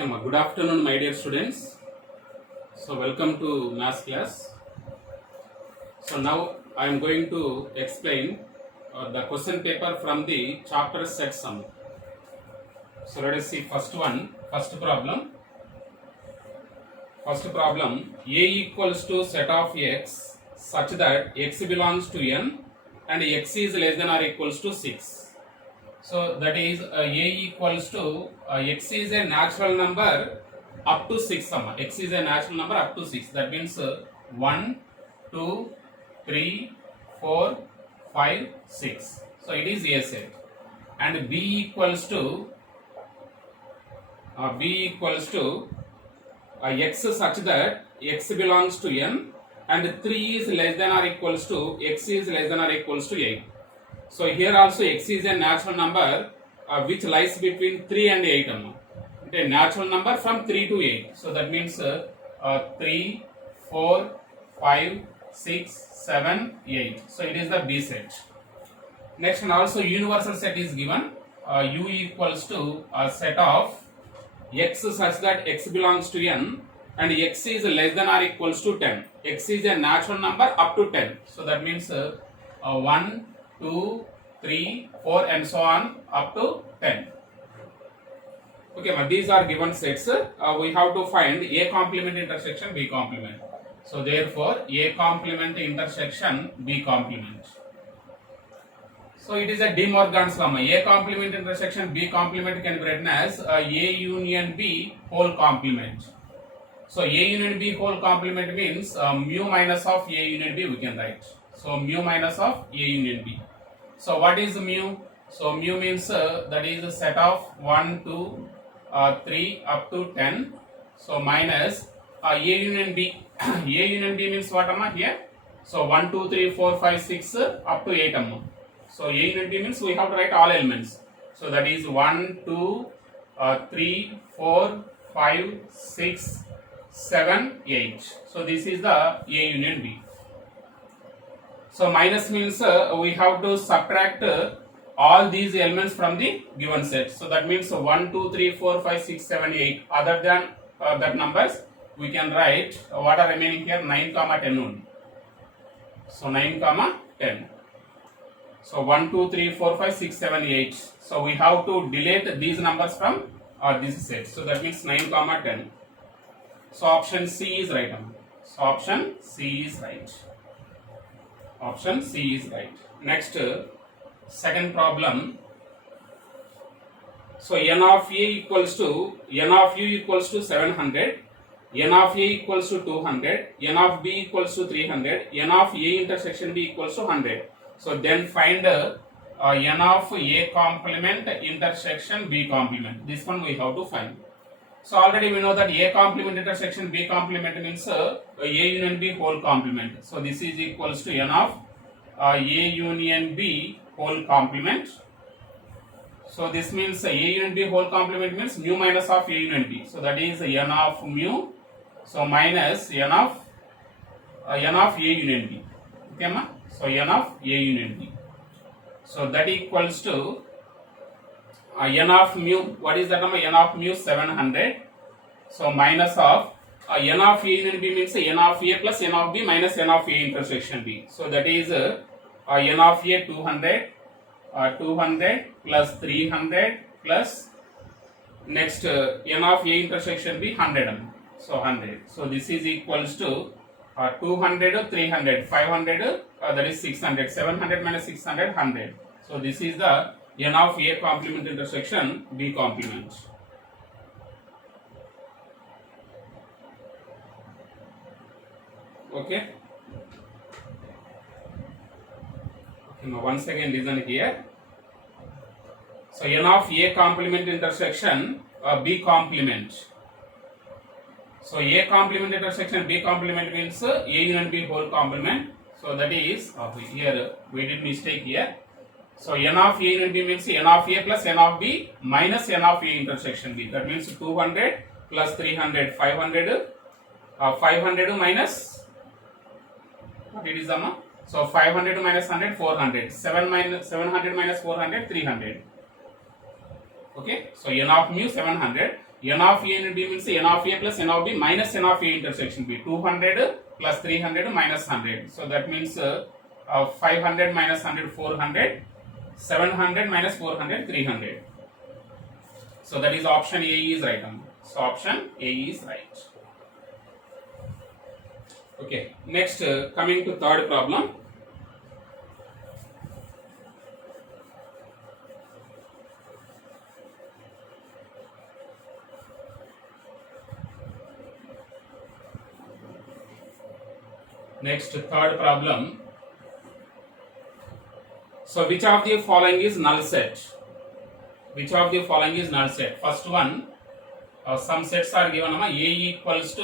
Okay, good afternoon, my dear students. So, welcome to maths class. So, now I am going to explain the question paper from the chapter set sum. So, let us see first one, first problem. First problem, A equals to set of x such that x belongs to n and x is less than or equals to 6. So that is A equals to x is a natural number up to 6. X is a natural number up to 6. That means 1, 2, 3, 4, 5, 6. So it is A set. And B equals to x such that x belongs to n and 3 is less than or equals to x is less than or equals to 8. So here also x is a natural number which lies between 3 and 8. A natural number from 3 to 8. So that means 3, 4, 5, 6, 7, 8. So it is the B set. Next, and also universal set is given. U equals to a set of x such that x belongs to n and x is less than or equals to 10. X is a natural number up to 10. So that means 1, 2, 3, 4 and so on up to 10. Okay, but these are given sets. We have to find A complement intersection B complement. So therefore A complement intersection B complement. So it is a De Morgan's lemma. A complement intersection B complement can be written as A union B whole complement. So A union B whole complement means mu minus of A union B we can write. So mu minus of A union B. So what is mu? So mu means that is a set of 1, 2, 3 up to 10. So minus A union B. A union B means what here? So 1, 2, 3, 4, 5, 6 up to 8 . So A union B means we have to write all elements. So that is 1, 2, 3, 4, 5, 6, 7, 8. So this is the A union B. So minus means we have to subtract all these elements from the given set. So that means 1, 2, 3, 4, 5, 6, 7, 8. Other than that numbers, we can write what are remaining here 9, 10 only. So 9, 10. So 1, 2, 3, 4, 5, 6, 7, 8. So we have to delete these numbers from this set. So that means 9, 10. So option C is right. So option C is right. Option C is right. Next, second problem. So n of A equals to n of U equals to 700, n of A equals to 200, n of B equals to 300, n of A intersection B equals to 100. So then find n of A complement intersection B complement. This one we have to find. So already we know that A complement intersection B complement means A union B whole complement. So this is equals to n of A union B whole complement. So this means A union B whole complement means mu minus of A union B. So that is n of mu. So minus n of A union B. Okay, ma? So n of A union B. So that equals to n of mu. What is that number? N of mu 700. So minus of n of A union B means n of A plus n of B minus n of A intersection B. So that is n of A 200, 200 plus 300 plus next n of A intersection B 100. So 100. So this is equals to 200, 300, 500, that is 600, 700 minus 600, 100. So this is the n of A complement intersection B complement. Okay. Now once again listen here. So n of A complement intersection B complement. So A complement intersection B complement means A union B whole complement. So that is here we did mistake here. So n of A union B means n of A plus n of B minus n of A intersection B. That means 200 plus 300, 500, 500 minus what it is Amma? So 500 minus 100, 400. 700 minus 400, 300. Okay, so n of mu 700 n of a and b means n of a plus n of b minus n of a intersection b. 200 plus 300 minus 100. So that means 500 minus 100, 400. 700 minus 400, 300. So that is option A is right. So option A is right. Okay. Next, coming to third problem. Next, third problem. So which of the following is null set? Which of the following is null set? First one, some sets are given. A equals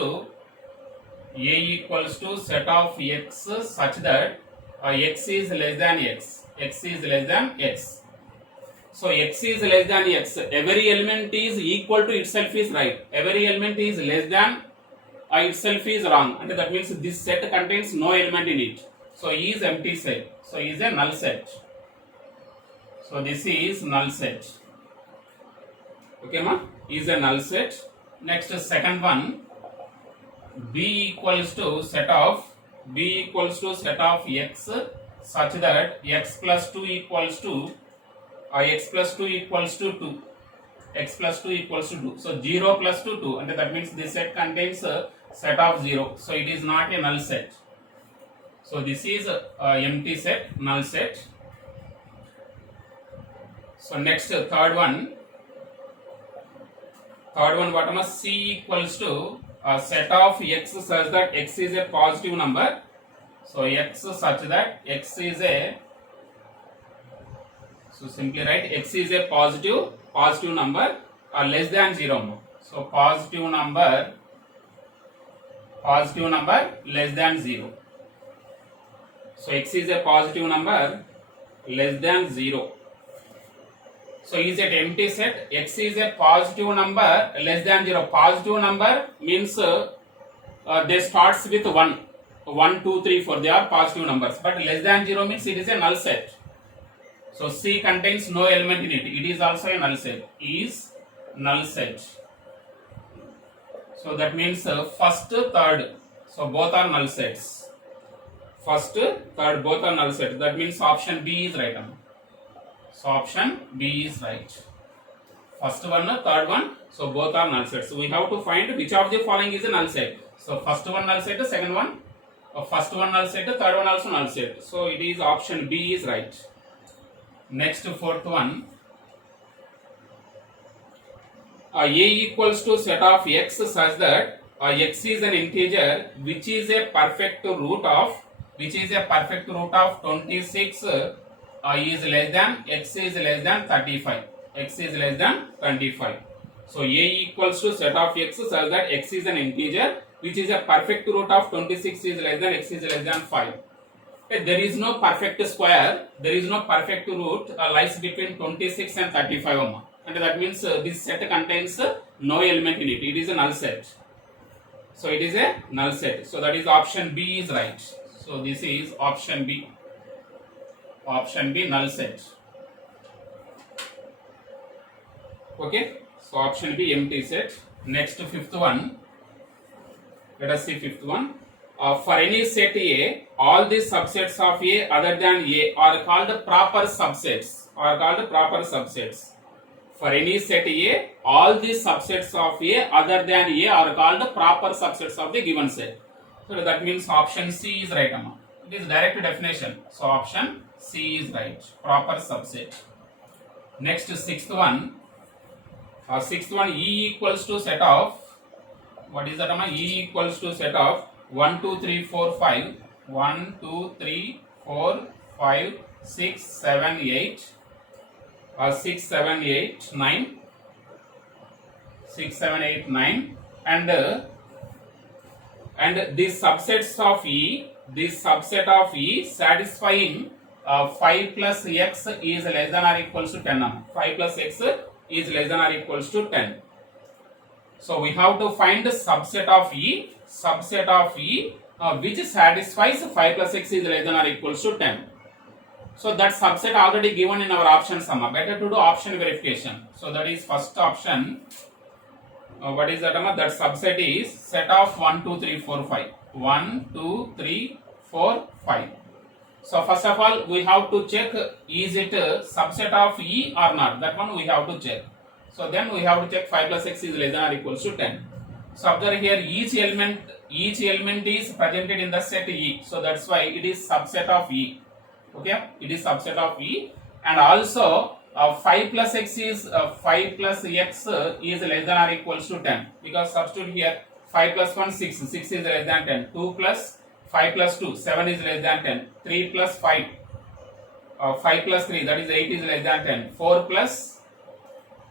to set of x such that x is less than x. X is less than x. So x is less than x. Every element is equal to itself is right. Every element is less than itself is wrong. And that means this set contains no element in it. So E is empty set. So E is a null set. So this is null set. Okay, ma? Is a null set. Next, second one, B equals to set of x such that x plus 2 equals to 2. X plus 2 equals to 2. So 0 plus 2, 2. And that means this set contains a set of 0. So it is not a null set. So this is empty set, null set. So next, third one, what am I? C equals to set of x such that x is a positive number. So x such that x is a, so simply write x is a positive number less than 0. So positive number less than 0. So x is a positive number less than 0. So is it empty set? X is a positive number less than 0. Positive number means they starts with 1. 1, 2, 3, 4. They are positive numbers. But less than 0 means it is a null set. So C contains no element in it. It is also a null set. Is null set. So that means first, third. So both are null sets. First, third, both are null sets. That means option B is right. So option B is right. First one, third one. So both are null sets. So we have to find which of the following is a null set. So first one null set, second one. First one null set, third one also null set. So it is option B is right. Next, fourth one. A equals to set of x such that x is an integer which is a perfect root of 26 is less than x is less than 35. X is less than 25. So A equals to set of x such that x is an integer which is a perfect root of 26 is less than x is less than 5. Okay, there is no perfect square, there is no perfect root lies between 26 and 35. And that means this set contains no element in it. It is a null set. So it is a null set. So that is option B is right. So this is option B. Option B, null set. Okay. So option B, empty set. Next, fifth one. Let us see fifth one. For any set A, all the subsets of A other than A are called proper subsets. For any set A, all the subsets of A other than A are called proper subsets of the given set. So that means option C is right. It is direct definition. So option C is right. Proper subset. Next, sixth one. E equals to set of, what is that? E equals to set of 1, 2, 3, 4, 5. 1, 2, 3, 4, 5, 6, 7, 8. 6, 7, 8, 9. 6, 7, 8, 9. And these subsets of E, this subset of E satisfying 5 plus x is less than or equals to 10. 5 plus x is less than or equals to 10. So we have to find the subset of E which satisfies 5 plus x is less than or equals to 10. So that subset already given in our option sum. Better to do option verification. So that is first option. what is that? That subset is set of 1, 2, 3, 4, 5. 1, 2, 3, 4, 5. So first of all, we have to check is it a subset of E or not. That one we have to check. So then we have to check 5 plus x is less than or equals to 10. So observe here, each element is presented in the set E. So that's why it is subset of E. Okay, it is subset of E. And also 5 plus x is 5 plus x is less than or equals to 10, because substitute here 5 plus 1 6 is less than 10, 2 plus 5 plus 2 7 is less than 10, 3 plus 5 5 plus 3 that is 8 is less than 10, 4 plus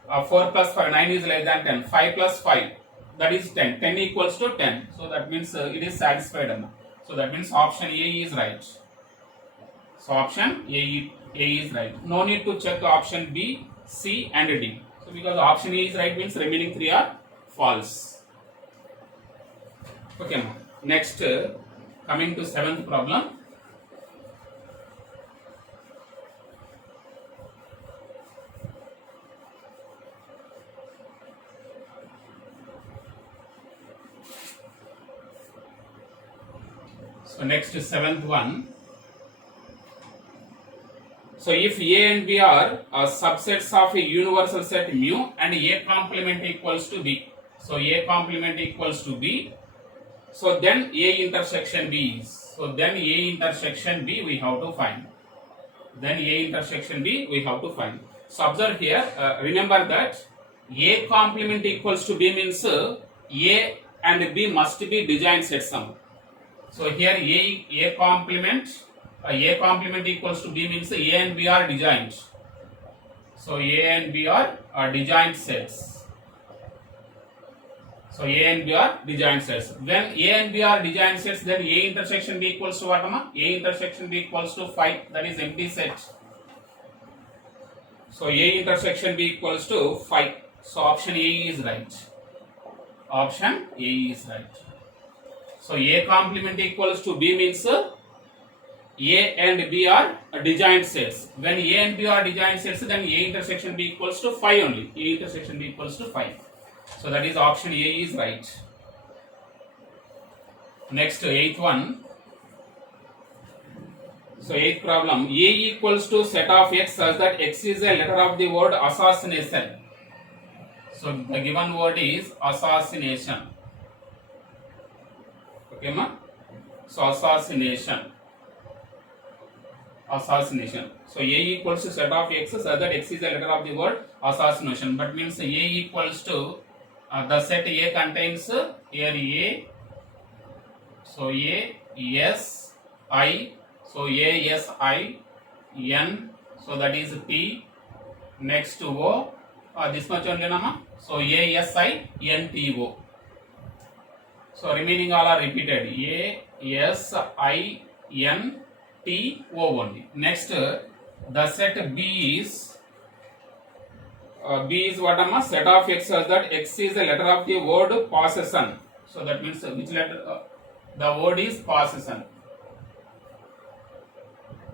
5 9 is less than 10, 5 plus 5 that is 10, 10 equals to 10. So that means it is satisfied. So that means option A is right. So option A is right. No need to check option B, C and D. So because option A is right means remaining 3 are false. Okay, next coming to 7th problem. So next 7th one. So if A and B are subsets of a universal set mu and A complement equals to B. So A complement equals to B. So then A intersection B is. So then A intersection B we have to find. Then A intersection B we have to find. So observe here, remember that A complement equals to B means A and B must be disjoint set sum. So here A complement equals to B means A and B are disjoint. So A and B are disjoint sets. So A and B are disjoint sets. When A and B are disjoint sets, then A intersection B equals to what? A intersection B equals to 5. That is empty set. So A intersection B equals to 5. So option A is right. Option A is right. So A complement equals to B means A and B are disjoint sets. When A and B are disjoint sets, then A intersection B equals to 5 only. A intersection B equals to 5. So that is option A is right. Next 8th one. So 8th problem. A equals to set of x such that x is a letter of the word assassination. So the given word is assassination. Okay, ma? So assassination. So A equals to set of x such that x is a letter of the word assassination. But means A equals to the set A contains here A. So A S I. So A S I N. So that is T. Next O. This much only nama. So A S I N T O. So remaining all are repeated. A S I N T O only. Next, the set B is what? Set of x such that x is a letter of the word possession. So that means which letter? The word is possession.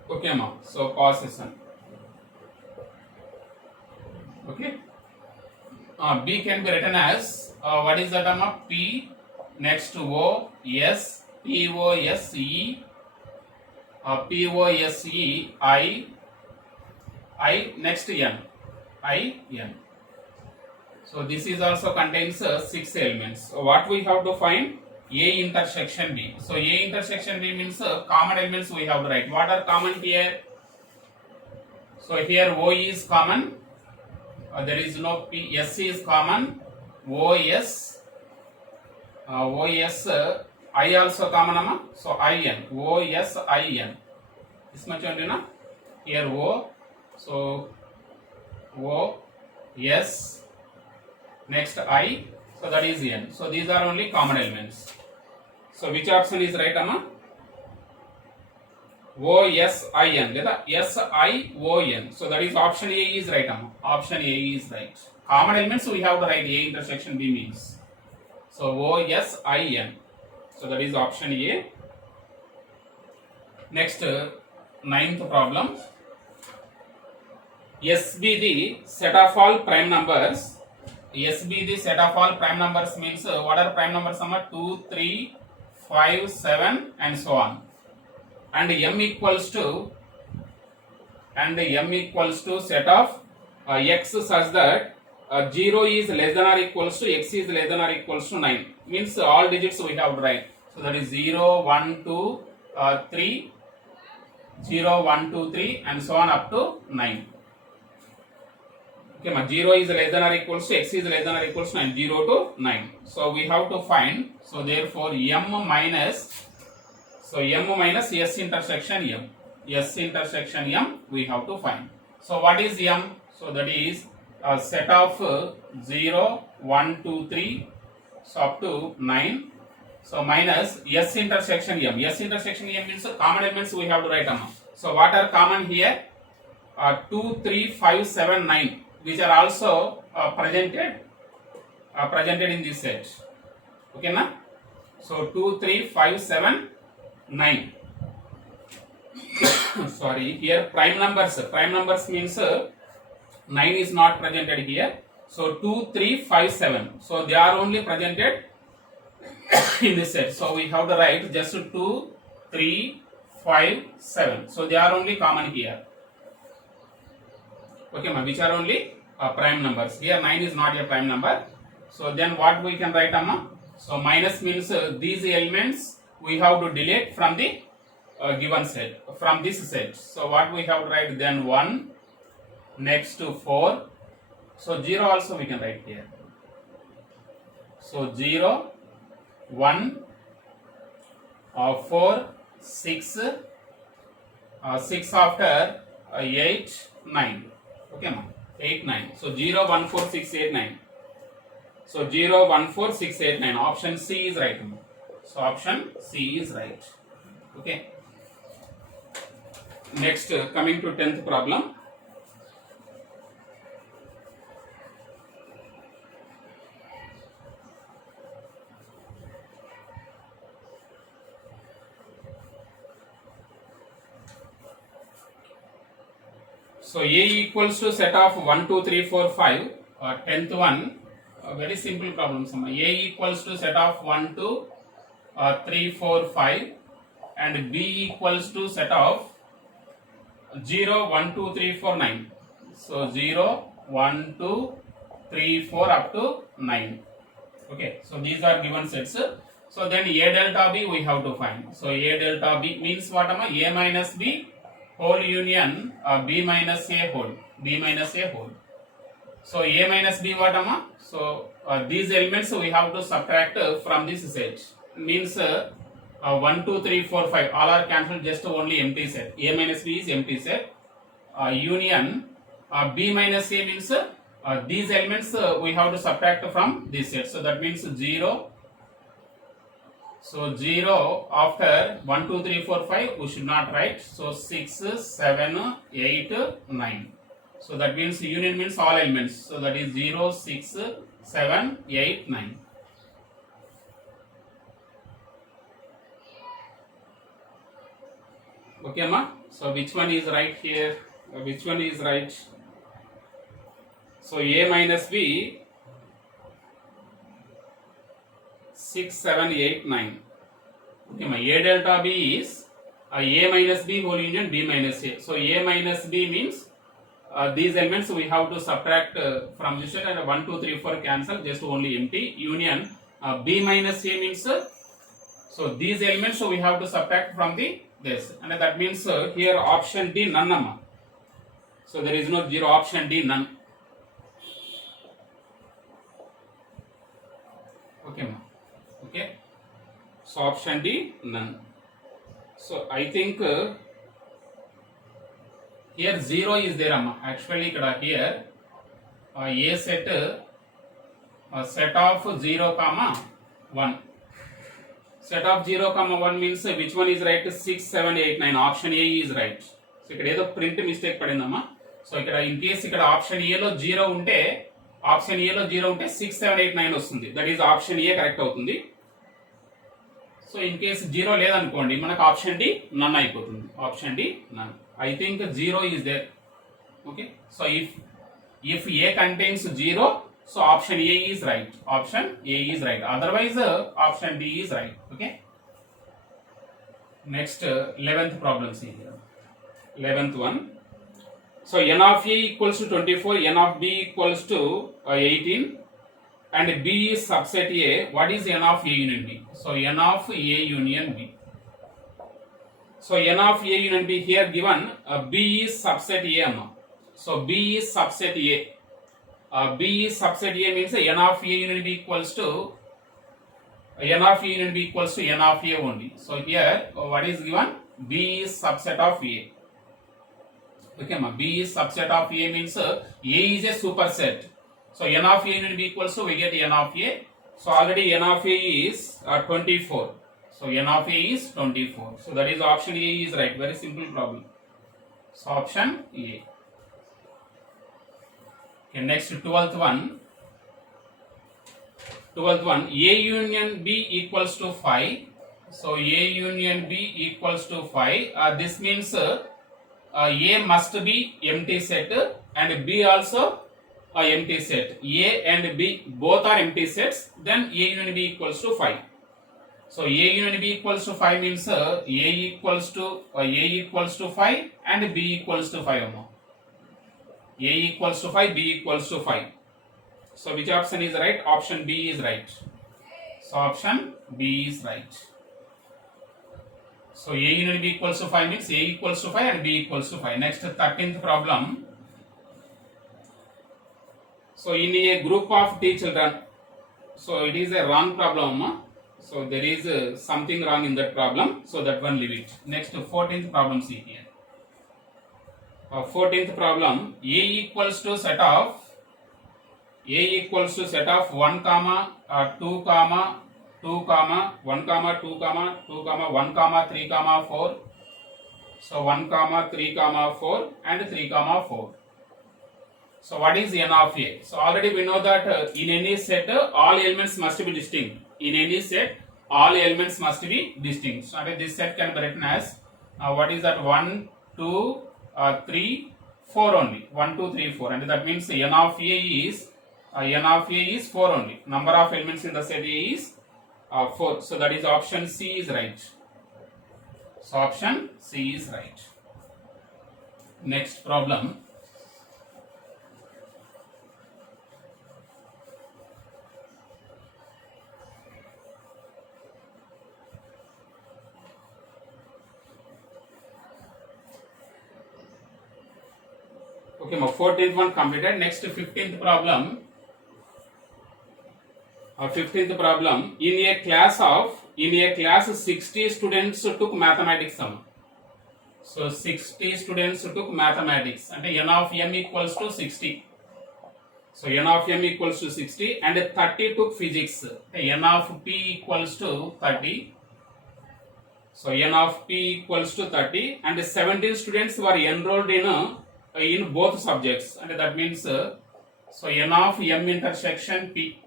Okay, ma. So possession. Okay. B can be written as what is that? P. Next O S P O S E. P O S E I next N I N. So this is also contains 6 elements. So what we have to find? A intersection B. So A intersection B means common elements we have to write. What are common here? So here O is common. There is no P. S is common. O S I also common. So I N. O S I N. This much only na. Here O. So O S. Next I. So that is N. So these are only common elements. So which option is right, amma? O S I N. S I O N. So that is option A is right, amma. Option A is right. Common elements we have to write A intersection B means. So O S I N. So that is option A. Next 9th problem. S be the set of all prime numbers S be the set of all prime numbers means what are prime numbers? 2, 3, 5, 7 and so on. And M equals to set of x such that 0 is less than or equals to x is less than or equals to 9. Means all digits we have to write. So that is 0, 1, 2, 3, 0, 1, 2, 3 and so on up to 9. Okay, 0 is less than or equals to x is less than or equals to 9, 0 to 9. So we have to find, so therefore M minus S intersection M. S intersection M we have to find. So what is M? So that is a set of 0, 1, 2, 3, so up to 9. So minus S intersection M. S intersection M means common elements we have to write down. So what are common here? 2, 3, 5, 7, 9, which are also presented in this set. Okay, na? So 2, 3, 5, 7, 9. Sorry, here prime numbers. Prime numbers means 9 is not presented here. So 2, 3, 5, 7. So they are only presented in this set. So we have to write just 2, 3, 5, 7. So they are only common here. Okay, which are only prime numbers. Here 9 is not a prime number. So then what we can write, Amma? So minus means these elements we have to delete from the given set, from this set. So what we have to write then 1, next to 4. So 0 also we can write here. So 0, 1, 4, 6, 6 after 8, 9. Okay, ma? 8, 9. So 0, 1, 4, 6, 8, 9. So 0, 1, 4, 6, 8, 9. Option C is right. So option C is right. Okay. Next, coming to 10th problem. So A equals to set of 1, 2, 3, 4, 5. 10th one, very simple problem. A equals to set of 1, 2, 3, 4, 5, and B equals to set of 0, 1, 2, 3, 4, 9. So 0, 1, 2, 3, 4 up to 9. Okay, so these are given sets. So then A delta B we have to find. So A delta B means what? A minus B whole union B minus A whole. B minus A whole. So A minus B what? So these elements we have to subtract from this set. Means 1, 2, 3, 4, 5 all are cancelled, just only empty set. A minus B is empty set. Union B minus A means these elements we have to subtract from this set. So that means 0. So 0 after 1, 2, 3, 4, 5 we should not write. So 6, 7, 8, 9. So that means union means all elements. So that is 0, 6, 7, 8, 9. Okay, ma? So which one is right here? Which one is right? So A minus B 6, 7, 8, 9. Okay, ma? A delta B is A minus B whole union B minus A. So A minus B means these elements we have to subtract from this set, and 1, 2, 3, 4 cancel, just only empty. Union B minus A means so these elements we have to subtract from the this, and that means here option D none, amma. So there is no 0. Option D none. Okay, ma? Okay. So option D none. So I think here 0 is there, amma. Actually here A set set of 0 comma 1. Set of 0 comma 1 means which one is right? 6, 7, 8, 9. Option A is right. So ఇక్కడ ఏదో print mistake పడిందమ్మా. So ఇక్కడ in case ఇక్కడ option A లో 0 ఉంటే, option A లో 0 ఉంటే 6, 7, 8, 9 వస్తుంది. That is option A correct అవుతుంది. సో ఇన్ కేస్ 0 లేదనుకోండి, మనకు ఆప్షన్ డి నన్ అయిపోతుంది. Option D none. I think 0 is there. Okay. So if A contains 0, So option A is right. Option A is right. Otherwise, option D is right. Okay. Next, 11th problem. See here. 11th one. So n of A equals to 24, n of B equals to 18, and B is subset A. What is n of A union B? So n of A union B. So n of A union B here given, B is subset A. So B is subset A. B is subset A means n of A union B equals to n of A union B equals to n of A only. So here what is given? B is subset of A. Okay, B is subset of A means A is a superset. So n of A union B equals to we get n of A. So already n of A is 24. So n of A is 24. So that is option A is right. Very simple problem. So option A. Okay, next 12th one. 12th one, A union B equals to 5. So A union B equals to 5. This means A must be empty set and B also empty set. A and B both are empty sets. Then A union B equals to 5. So A union B equals to 5 means A equals to 5 and B equals to 5. A equals to 5, B equals to 5. So which option is right? Option B is right. So option B is right. So A union B equals to 5 means A equals to 5 and B equals to 5. Next 13th problem. So in a group of 3 children, so it is a wrong problem. So there is something wrong in that problem. So that one leave it. Next 14th problem, see here. 14th problem, A equals to set of 1 comma 2 comma 2 comma 1 comma 2 comma 2 comma 1 comma 3 comma 4. So 1 comma 3 comma 4 and 3 comma 4. So what is n of A? So already we know that in any set all elements must be distinct. In any set all elements must be distinct. So this set can be written as what is that 1, 2, 3, 4 only. 1, 2, 3, 4, and that means n of A is 4 only. Number of elements in the set A is 4. So that is option C is right. So option C is right. Next problem. Okay, 14th one completed. Next 15th problem. 15th problem. In a class 60 students took mathematics sum. So 60 students took mathematics and n of m equals to 60. So n of m equals to 60 and 30 took physics. N of p equals to 30. So n of p equals to 30 and 17 students were enrolled in both subjects, and that means so n of m intersection p,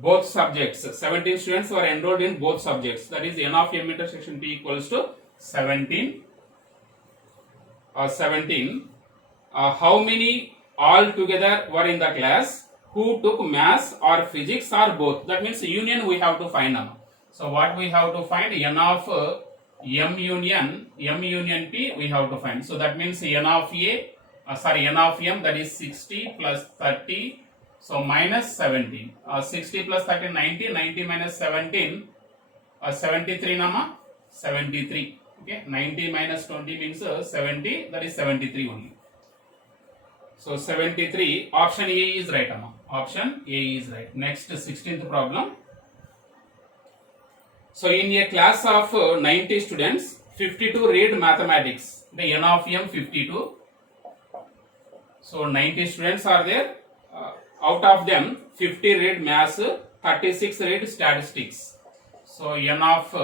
both subjects, 17 students were enrolled in both subjects, that is n of m intersection p equals to 17. How many all together were in the class who took maths or physics or both? That means union we have to find now. So what we have to find? N of m union p we have to find. So that means n of m, that is 60 plus 30, so minus 17. 60 plus 30 90, 90 minus 17 73 nama 73. Okay, 90 minus 20 means 70, that is 73 only. So 73, option A is right. Option A is right. Next 16th problem. So in a class of 90 students, 52 read mathematics. The n of m 52. So 90 students are there. Out of them, 50 read maths, 36 read statistics. So n of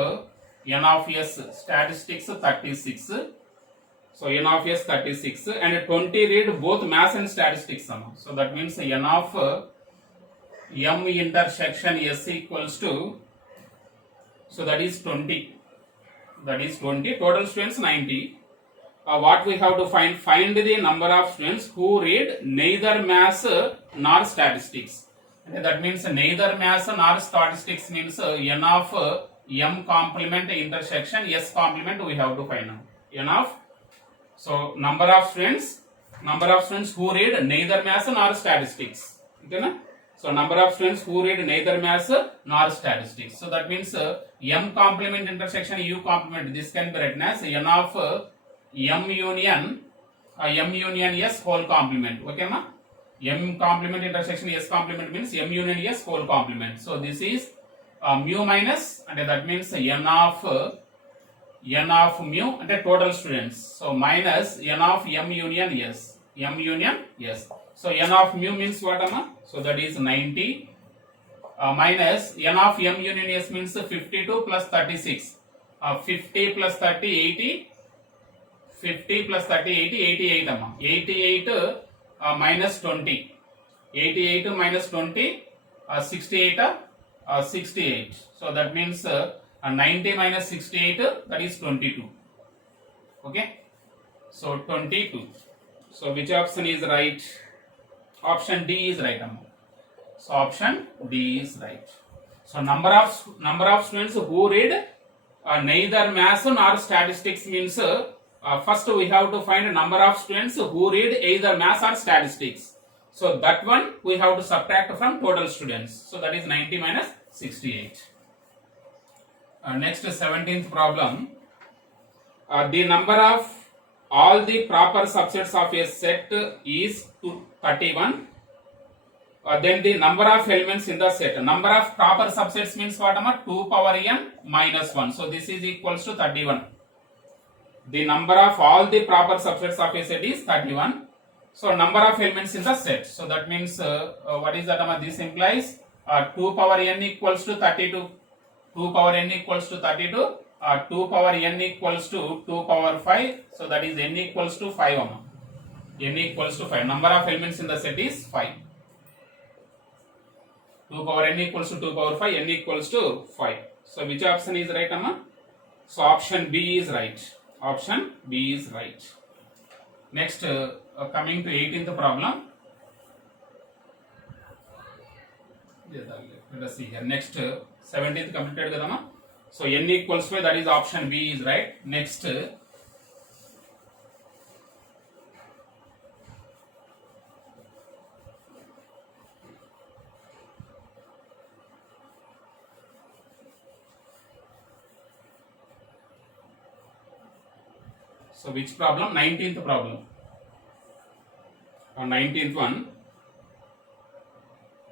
s statistics 36. So n of s 36 and 20 read both maths and statistics. So that means n of m intersection s equals to, so that is 20. That is 20. Total students 90. what we have to find the number of students who read neither maths nor statistics. And that means neither maths nor statistics means n of m complement intersection s complement we have to find out. N of, so number of students who read neither maths nor statistics. Okay, so number of students who read neither maths nor statistics. So that means m complement intersection u complement, this can be written as n of m union s whole complement. Okay ma, m complement intersection s complement means m union s whole complement. So this is mu minus, and that means n of mu and total students. So minus n of m union s. So n of mu means what amma? So that is 90 minus n of m union s means 52 plus 36. 50 plus 30 80. 50 plus 30 80 88 amma. 88 minus 20. 88 minus 20 68 68. So that means 90 minus 68 that is 22. Okay, so 22. So which option is right? Option D is right. So option D is right. So number of students who read neither maths nor statistics means first we have to find a number of students who read either maths or statistics. So that one we have to subtract from total students. So that is 90 minus 68. Next 17th problem. The number of all the proper subsets of a set is 31. Then the number of elements in the set. Number of proper subsets means what? 2 power n minus 1. So this is equals to 31. The number of all the proper subsets of a set is 31. So number of elements in the set. So that means what is that? This implies 2 power n equals to 32. 2 power n equals to 32. 2 power n equals to 2 power 5. So that is n equals to 5. N equals to 5. Number of elements in the set is 5. 2 power n equals to 2 power 5. N equals to 5. So which option is right, amma? So option B is right. Option B is right. Next, coming to 18th problem. Let us see here. Next, 17th completed kadama. So n equals to 5, that is option B is right. Next, so which problem? 19th problem. 19th one.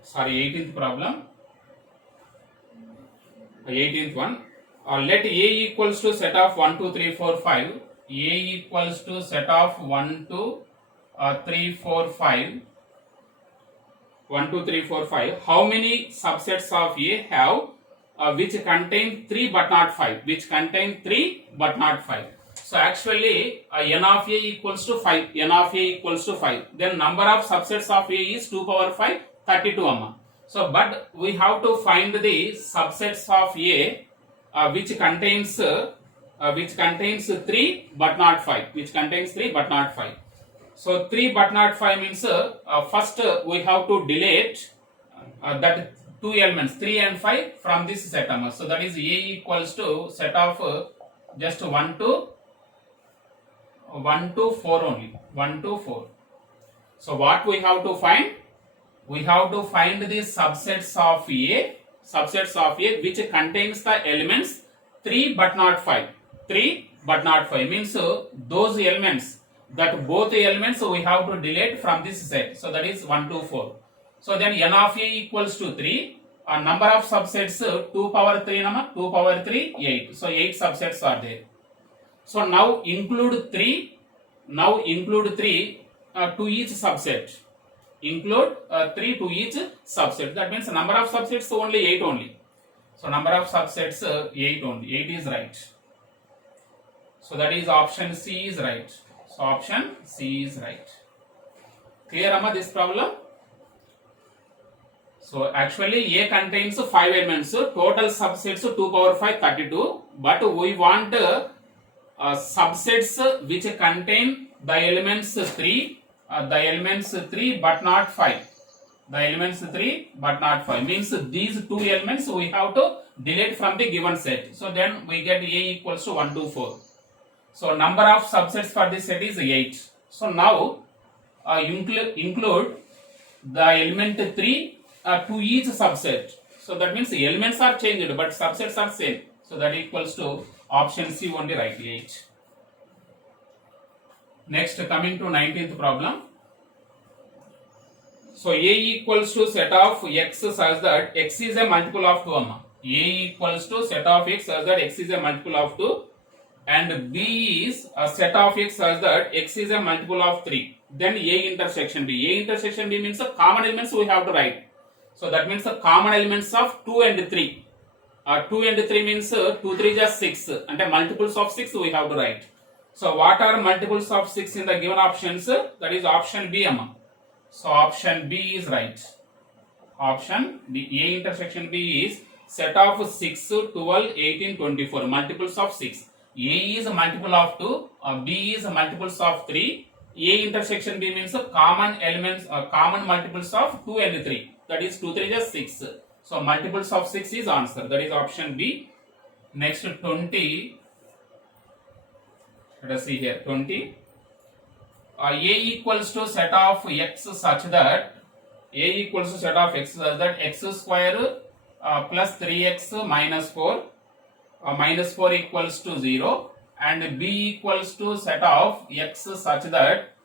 Sorry, 18th problem. 18th one. Let A equals to set of 1, 2, 3, 4, 5. A equals to set of 1, 2, 3, 4, 5. 1, 2, 3, 4, 5. How many subsets of A have which contain 3 but not 5? Which contain 3 but not 5. So actually n of A equals to 5. N of A equals to 5. Then number of subsets of A is 2 power 5, 32 amma. So but we have to find the subsets of A which contains 3 but not 5. Which contains 3 but not 5. So 3 but not 5 means first we have to delete that two elements 3 and 5 from this set. So that is A equals to set of just 1 to 4 only. 1 to 4. So what we have to find? We have to find the subsets of A which contains the elements 3 but not 5. 3 but not 5 means those elements, that both elements we have to delete from this set. So that is 1 to 4. So then n of A equals to 3. Number of subsets 2 power 3 2 power 3 8. So 8 subsets are there. So now include 3 to each subset. Include 3 to each subset. That means number of subsets only 8 only. So number of subsets 8 only. 8 is right. So that is option C is right. So option C is right. Clear amma this problem? So actually A contains 5 elements. Total subsets 2 power 5 32. But we want subsets which contain the elements 3 but not 5. The elements 3 but not 5 means these two elements we have to delete from the given set. So then we get A equals to 1, 2, 4. So number of subsets for this set is 8. So now include the element 3 to each subset. So that means the elements are changed but subsets are same. So that equals to option C only, right, 8. Next, coming to 19th problem. So A equals to set of x such that x is a multiple of 2. A equals to set of x such that x is a multiple of 2 and B is a set of x such that x is a multiple of 3. Then A intersection B. A intersection B means the common elements we have to write. So that means the common elements of 2 and 3. 2 and 3 means 2 3 is 6 and multiples of 6 we have to write. So what are multiples of 6 in the given options? That is option B. So option B is right. Option B. A intersection B is set of 6, 12, 18, 24. Multiples of 6. A is a multiple of 2. B is a multiples of 3. A intersection B means common elements, common multiples of 2 and 3. That is 2 3 is 6. So multiples of 6 is answer. That is option B. Next 20. Let us see here 20. A equals to set of x such that A equals to set of x such that x square plus 3x minus 4 equals to 0 and B equals to set of x such that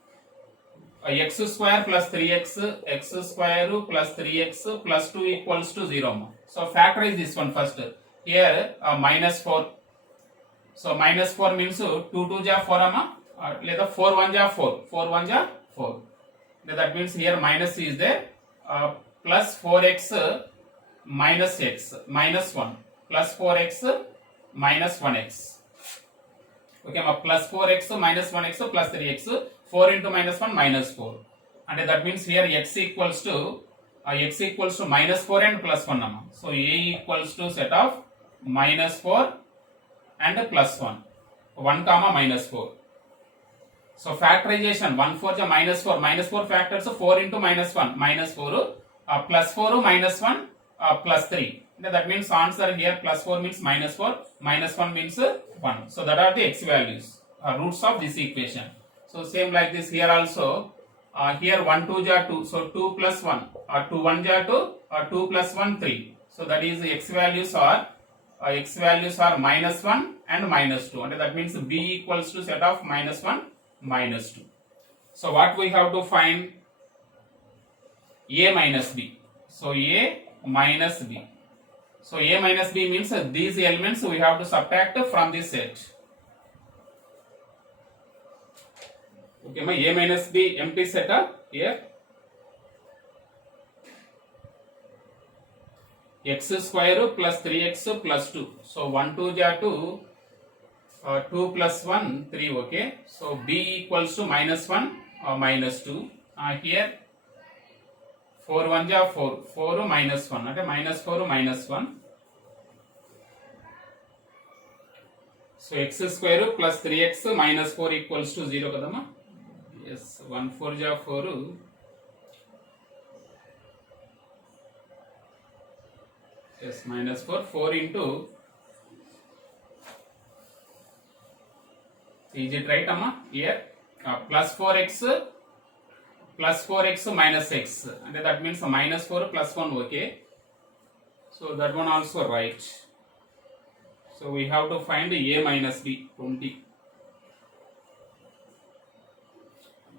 x square plus 3x x square plus 3x plus 2 equals to 0. So factorize this one first. Here minus 4. So minus 4 means 2 2 ja 4 లేదా 4 1 ja 4 4 1 ja 4. That means here minus is there plus 4x minus x minus 1 plus 4x minus 1x. Okay, plus 4x minus 1x plus 3x 4 into minus 1 minus 4. And that means here x equals to minus 4 and plus 1. So A equals to set of minus 4 and plus 1. 1 comma minus 4. So factorization 1 4 is minus 4. Minus 4 factors 4 into minus 1 minus 4 plus 4 minus 1 plus 3. That means answer here plus 4 means minus 4 minus 1 means 1. So that are the x values, roots of this equation. So same like this here also. Here 1 2 ja 2. So 2 plus 1 2 1 ja 2 2 plus 1 3. So that is x values are minus 1 and minus 2. And that means B equals to set of minus 1 minus 2. So what we have to find? A minus B. So A minus B. So A minus B means these elements we have to subtract from this set. Okay, my A minus B empty set here. X square plus 3x plus 2. So 1 2 ja 2. 2 plus 1 3. Okay, so B equals to minus 1 minus 2. Here 4 1 ja 4 4 minus 1 అంటే minus 4 minus 1. So x square plus 3x minus 4 equals to 0 kadama. Yes, 1 4 ja 4. Yes, minus 4 4 into. Is it right, Amma? Here plus 4x minus x, and that means minus 4 plus 1. Okay, so that one also right. So we have to find A minus B 20.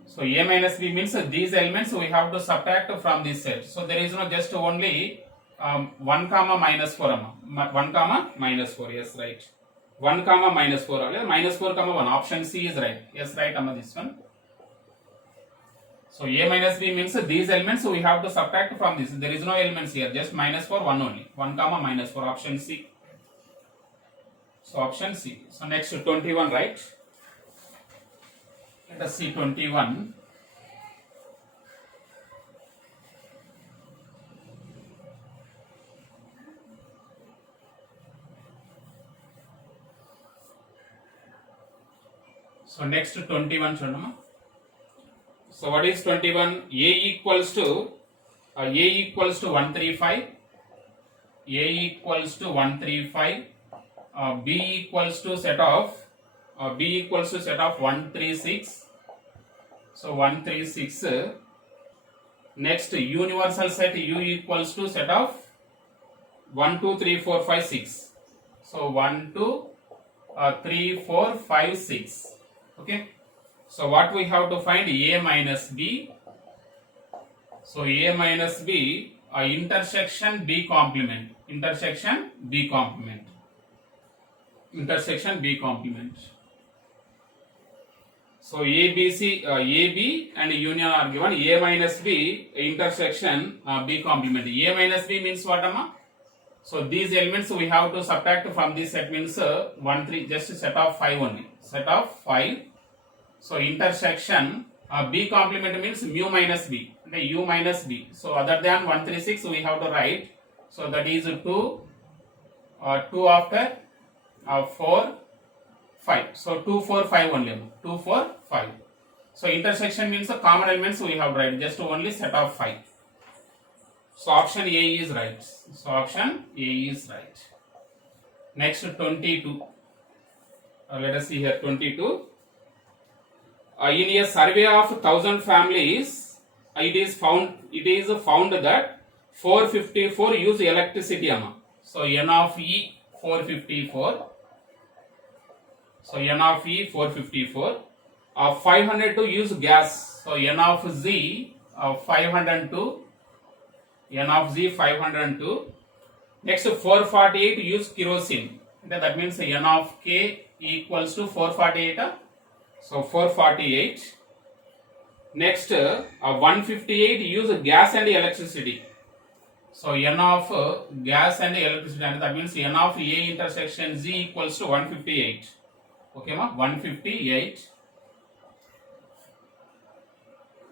So A minus B means these elements we have to subtract from this set. So there is no just only 1 comma minus 4. 1 comma minus 4. Yes, right. 1 comma minus 4 minus 4 comma 1. Option C is right. Yes, right, Amma, this one. So A minus B means these elements we have to subtract from this. There is no elements here, just minus 4 1 only. 1 comma minus 4. Option C. So option C. So next 21, right? Let us see 21. So next 21 chudama. So what is 21? A equals to 135, A equals to 135, B equals to set of 136. So 136. Next universal set U equals to set of 1 2 3 4 5 6. So 1 2 3 4 5 6. Okay. So what we have to find? A minus B. So A minus B, intersection B complement. Intersection B complement. Intersection B complement. So ABC, AB and union are given. A minus B intersection B complement. A minus B means what, amma? So these elements we have to subtract from this set, means 1 3, just set of 5 only. Set of 5. So intersection B complement means mu minus B, okay, U minus B. So other than 136 we have to write. So that is 2 after 4 5. So 2 4 5 only. 2 4 5. So intersection means the common elements we have to write, just only set of 5. So option A is right. So option A is right. Next 22. Let us see here 22. In a survey of 1,000 families, it is found that 454 use electricity. So N of E 454. So N of E 454. 502 use gas. So N of Z 502. N of Z 502. Next 448 use kerosene. That means N of K equals to 448. So 448. Next 158 use gas and electricity. So N of gas and electricity, and that means N of A intersection Z equals to 158. Okay ma, 158.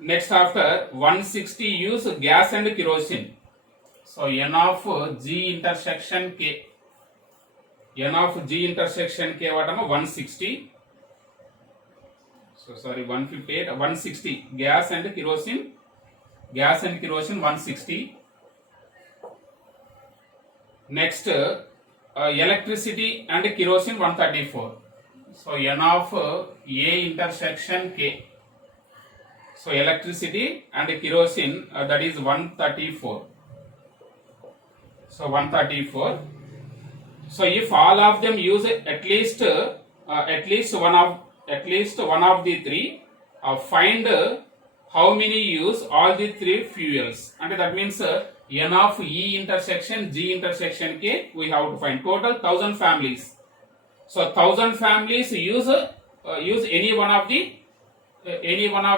Next after 160 use gas and kerosene. So N of G intersection K. N of G intersection K what, 160. So sorry, 158, 160 gas and kerosene 160. Next electricity and kerosene 134. So N of A intersection K. So electricity and kerosene that is 134. So 134. So if all of them use at least one of the three, find how many use all the three fuels. And that means N of E intersection G intersection K we have to find. Total 1,000 families. So 1,000 families use any one of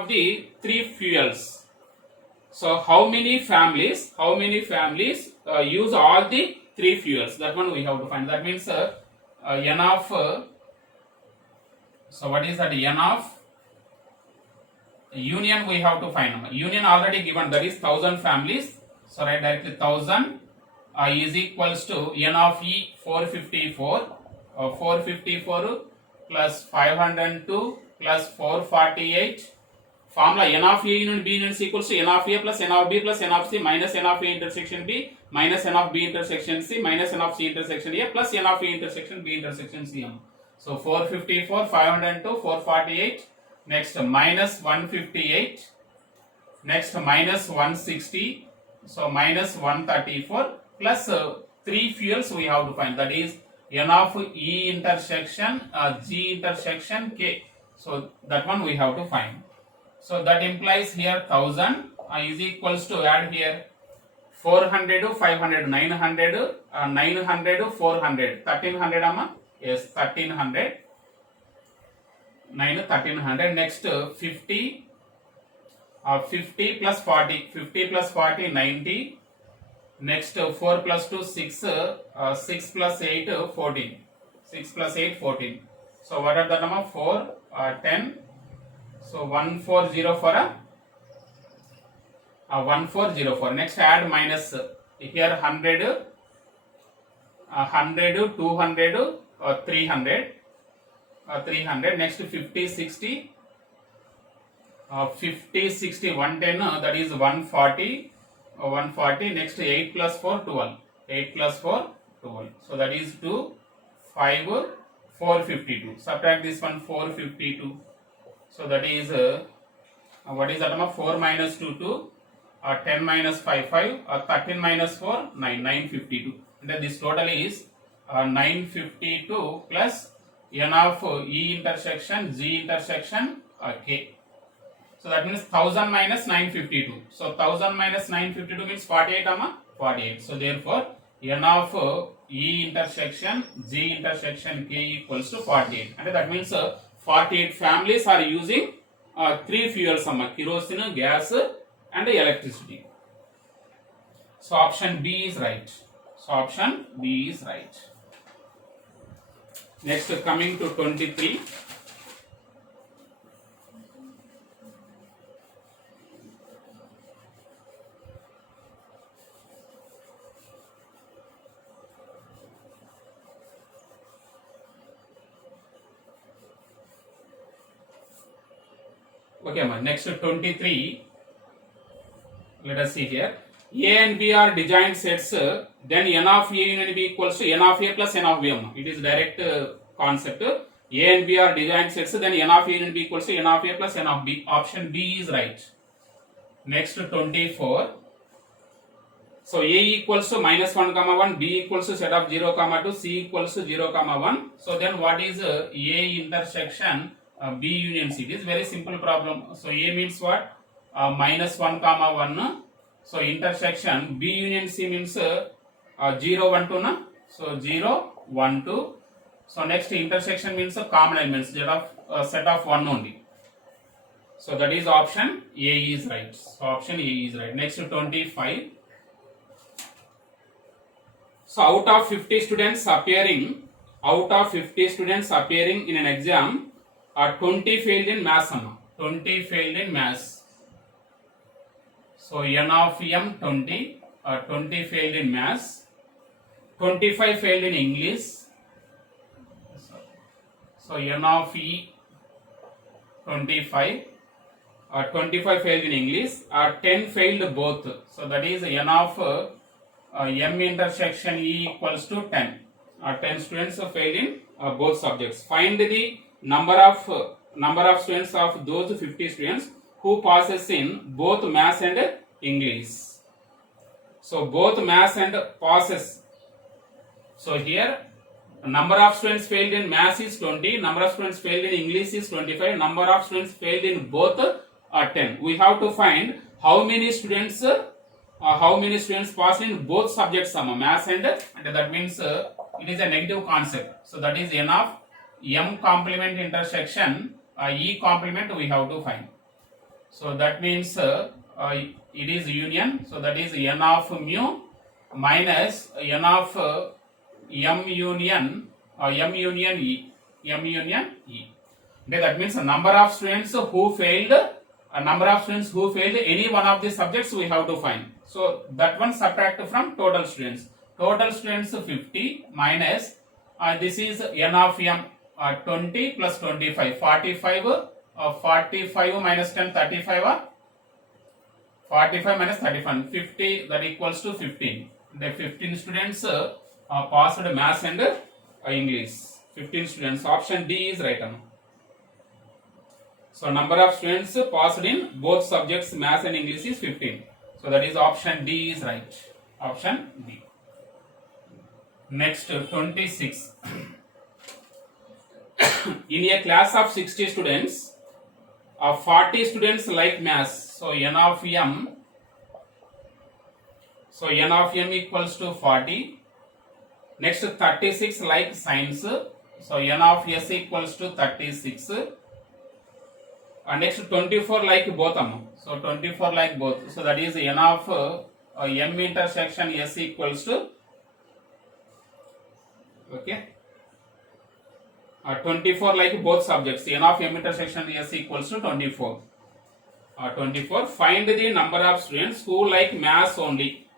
the three fuels. So how many families use all the three fuels? That one we have to find. That means N of so what is that? N of union we have to find. Union already given, that is 1,000 families. So write directly 1,000 is equals to N of E 454. 454 plus 502 plus 448. Formula N of A union B union is equals to N of A plus N of B plus N of C minus N of A intersection B minus N of B intersection C minus N of C intersection A plus N of A intersection B intersection C. So 454, 502, 448. Next minus 158. Next minus 160. So minus 134 plus 3 fuels we have to find. That is N of E intersection G intersection K. So that one we have to find. So that implies here 1,000 is equals to, add here 400 to 500, 900, 900 400, 1300 amma. Yes, 1300. 1300. Next 50. 50 plus 40. 50 plus 40, 90. Next 4 plus 2, 6. 6 plus 8, 14. 6 plus 8, 14. So what are the number? 4, 10. So 1404. 1404. Next add minus here 100, 200, 300. 300. Next 50, 60. 50, 60, 110, that is 140. 140. Next 8 plus 4, 12. 8 plus 4, 12. So that is 2, 5, 452. Subtract this one, 452. So that is, what is that? 4 minus 2, 2. 10 minus 5, 5. 13 minus 4, 9. 952. And then this total is 952 plus n of E intersection G intersection K. So that means 1000 minus 952. So 1000 minus 952 means 48, 48. So therefore n of E intersection G intersection K equals to 48. And that means 48 families are using 3 fuels, kerosene, gas and electricity. So option B is right. So option B is right. Next, coming to 23. Okay, next 23. Let us see here. A and B are disjoint sets, then n of A union B equals to n of A plus n of B. It is direct concept. A and B are disjoint sets, then n of A union B equals to n of A plus n of B. Option B is right. Next 24. So A equals to minus 1 comma 1, B equals to set of 0 comma 2, C equals to 0 comma 1. So then what is A intersection B union C? It is very simple problem. So A means what? Minus 1 comma 1. So intersection B union C means 0 1 2 na. So 0 1 2. So next intersection means common elements, set of 1 only. So that is option A is right. So option A is right. Next 25. So out of 50 students appearing in an exam, 20 failed in maths. 20 failed in maths. So n of m 20, 20 failed in maths, 25 failed in English. So n of e 25, 25 failed in English, 10 failed both. So that is n of m intersection e equals to 10. 10 students failed in both subjects. Find the number of students of those 50 students who passes in both maths and English. So both maths and passes. So here number of students failed in maths is 20, number of students failed in English is 25, number of students failed in both are 10. We have to find how many students passed in both subjects, maths and that means it is a negative concept. So that is n of m complement intersection e complement we have to find. So that means it is union. So that is n of mu minus n of m union e. Okay, that means the number of students who failed any one of the subjects we have to find. So that one subtract from total students. Total students 50 minus this is n of m 20 plus 25 45. 45 minus 10 35. 45 minus 35 50, that equals to 15. The 15 students passed maths and English. 15 students. Option D is right. So number of students passed in both subjects maths and English is 15. So that is option D is right. Option D. Next 26. In a class of 60 students, 40 students like maths. So n of m. So n of m equals to 40. Next 36 like science. So n of s equals to 36. Next 24 like both. So 24 like both. So that is n of m intersection s equals to 24 like both subjects. N of m intersection s equals to 24. 24. Find the number of students who like maths only.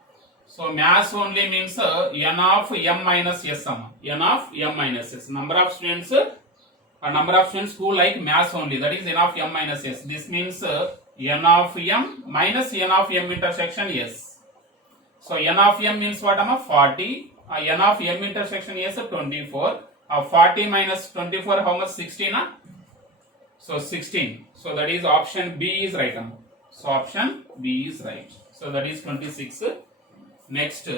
So maths only means n of m minus s. N of m minus s. Number of students a number of students who like maths only, that is n of m minus s. This means n of m minus n of m intersection s. So n of m means what? 40. N of m intersection s 24. 40 minus 24, how much? 16. So 16. So that is option B is right. So option B is right. So that is 26. Next.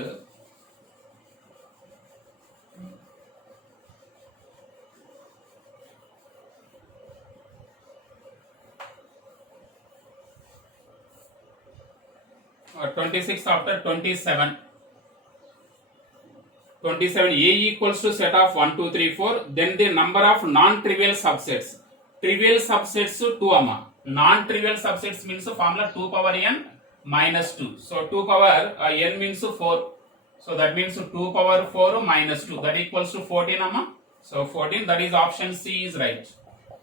26 after 27. 27 A equals to set of 1, 2, 3, 4. Then the number of non-trivial subsets. Trivial subsets 2 amma. Non-trivial subsets means formula 2 power n minus 2. So 2 power n means 4. So that means 2 power 4 minus 2. That equals to 14 amma. So 14. That is option C is right.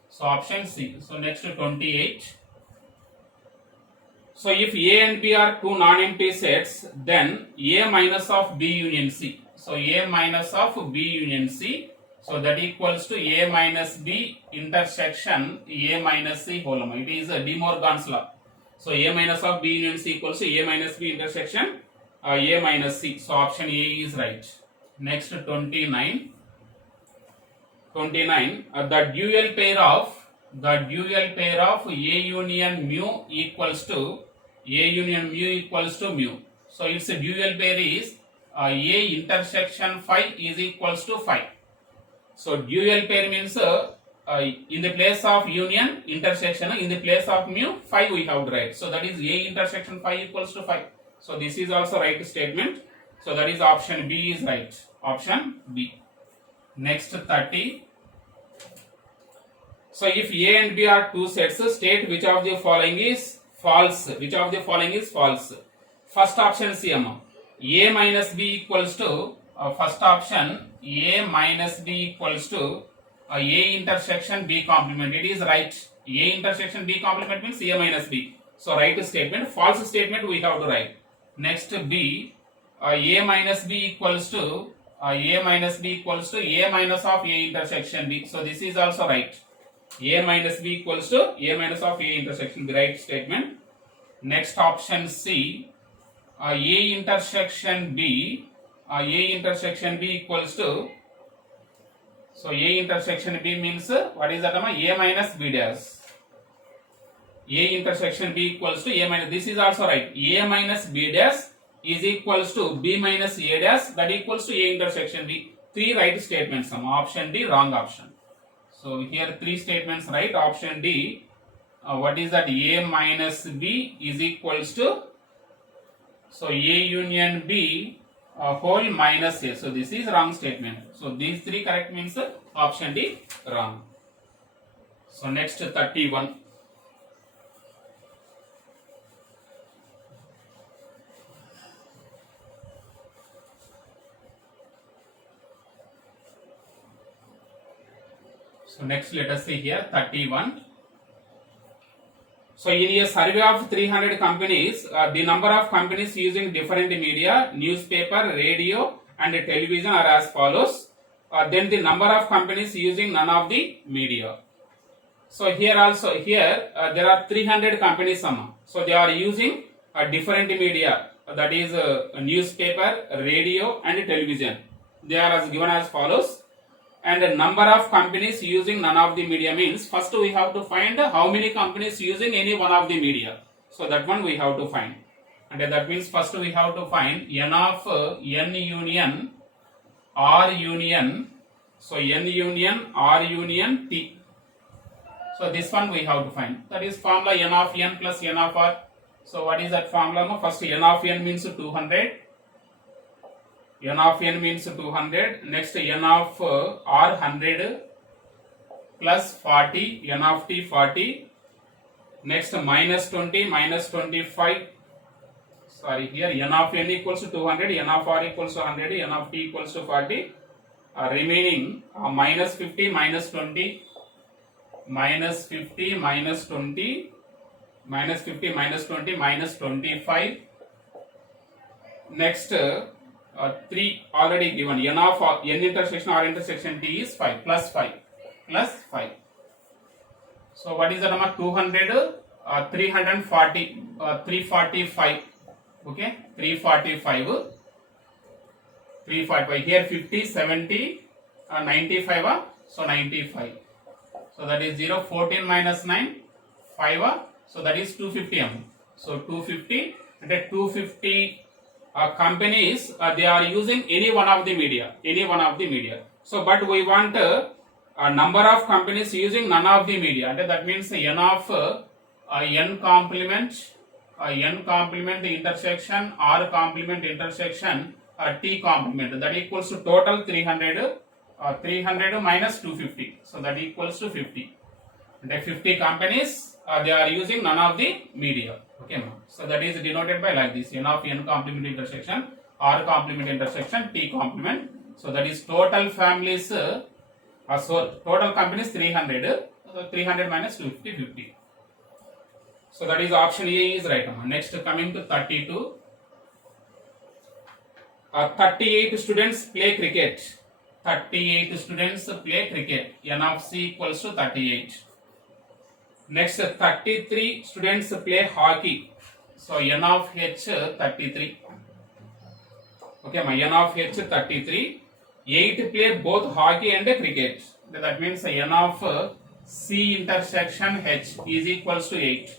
So option C. So next to 28. So if A and B are two non-empty sets, then A minus of B union C. So A minus of B union C. So that equals to A minus B intersection A minus C whole number. It is De Morgan's law. So A minus of B union C equals to A minus B intersection A minus C. So option A is right. Next 29. 29. The dual pair of A union mu equals to mu. So its dual pair is A intersection phi is equals to phi. So dual pair means in the place of union, intersection, in the place of mu, phi we have to write. So that is A intersection phi equals to phi. So this is also right statement. So that is option B is right. Option B. Next 30. So if A and B are two sets, state which of the following is false. Which of the following is false? First option C. A minus B equals to first option A minus B equals to A intersection B complement. It is right. A intersection B complement means A minus B. So right statement. False statement we have to write. Next B. A minus B equals to A minus B equals to A minus of A intersection B. So this is also right. A minus B equals to A minus of A intersection B. Right statement. Next option C. A intersection B equals to, so A intersection B means what is that? A minus B dash. A intersection B equals to A minus, this is also right. A minus B dash is equals to B minus A dash, that equals to A intersection B. Three right statements. Option D wrong option. So here three statements right. Option D. What is that? A minus B is equals to, so A union B whole minus A. So this is wrong statement. So these three correct means option D wrong. So next 31. So next let us see here 31. So in a survey of 300 companies, the number of companies using different media, newspaper, radio and television are as follows. Then the number of companies using none of the media. So here also, there are 300 companies. So they are using different media, that is newspaper, radio and television. They are as given as follows. And the number of companies using none of the media means first we have to find how many companies using any one of the media. So that one we have to find. And that means first we have to find n of n union R union. So n union R union T. So this one we have to find. That is formula n of n plus n of R. So what is that formula? First n of n means 200. N of n means 200. Next n of R 100 plus 40. N of T 40. Next minus 20 minus 25. Sorry, here n of n equals to 200. N of R equals to 100. N of T equals to 40. Remaining minus 50 minus 20. Minus 50 minus 20. Minus 50 minus 20 minus 25. Next 3 already given. N of n intersection R intersection T is 5 plus 5. plus 5. So what is the number? 200, 340, 345. Okay, 345. 345. Here 50, 70, 95. So 95. So that is 0. 14 minus 9, 5. So that is 250. So 250. And 250 companies, they are using any one of the media. So but we want a number of companies using none of the media. And that means n of n complement intersection r complement intersection t complement, that equals to total 300. 300 minus 250, so that equals to 50. And 50 companies, they are using none of the media. Okay, so that is denoted by like this: n of n complement intersection r complement intersection t complement. So that is total families. So total companies 300. 300 minus 250, 50. So that is option A is right. Next, coming to 32. 38 students play cricket. 38 students play cricket. N of C equals to 38. Next, 33 students play hockey. So N of H 33. Okay, my N of H 33. 8 play both hockey and cricket. That means N of C intersection H is equals to 8.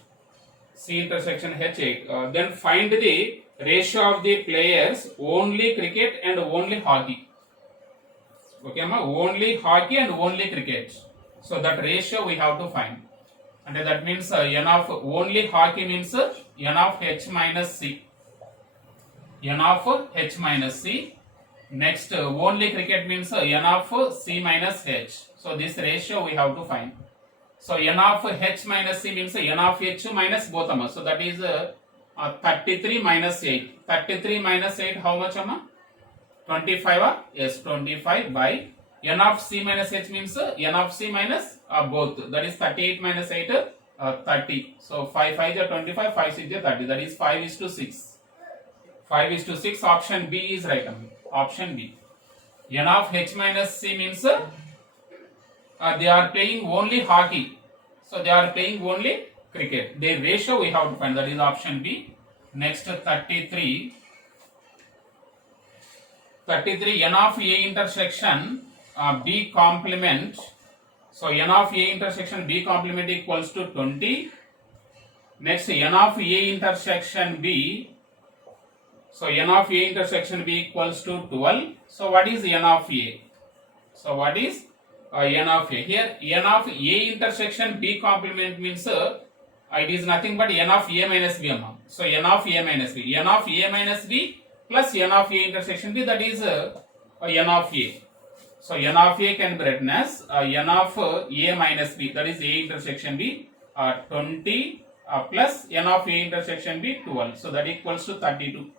C intersection H 8. Then find the ratio of the players only cricket and only hockey. Okay, only hockey and only cricket. So that ratio we have to find. And that means n of only hockey means n of H minus C. N of H minus C. Next, only cricket means n of C minus H. So this ratio we have to find. So n of H minus C means n of H minus both of them. So that is 33 minus 8. 33 minus 8, how much? 25. Yes, 25 by n of C minus H means n of C minus both. That is 38 minus 8, 30. So 5 5 is 25, 5 6 is 30. That is 5 is to 6. 5 is to 6. Option B is right. Option B. N of H minus C means they are playing only hockey. So they are playing only cricket. Their ratio we have to find. That is option B. Next, 33. 33, n of A intersection B complement. So n of A intersection B complement equals to 20. Next, n of A intersection B. So n of A intersection B equals to 12. So what is n of A? So what is n of A? Here n of A intersection B complement means it is nothing but n of A minus B. So n of A minus B. N of A minus B plus n of A intersection B, that is n of A. So n of A can be written as n of A minus B, that is A intersection B, 20 plus n of A intersection B 12. So that equals to 32.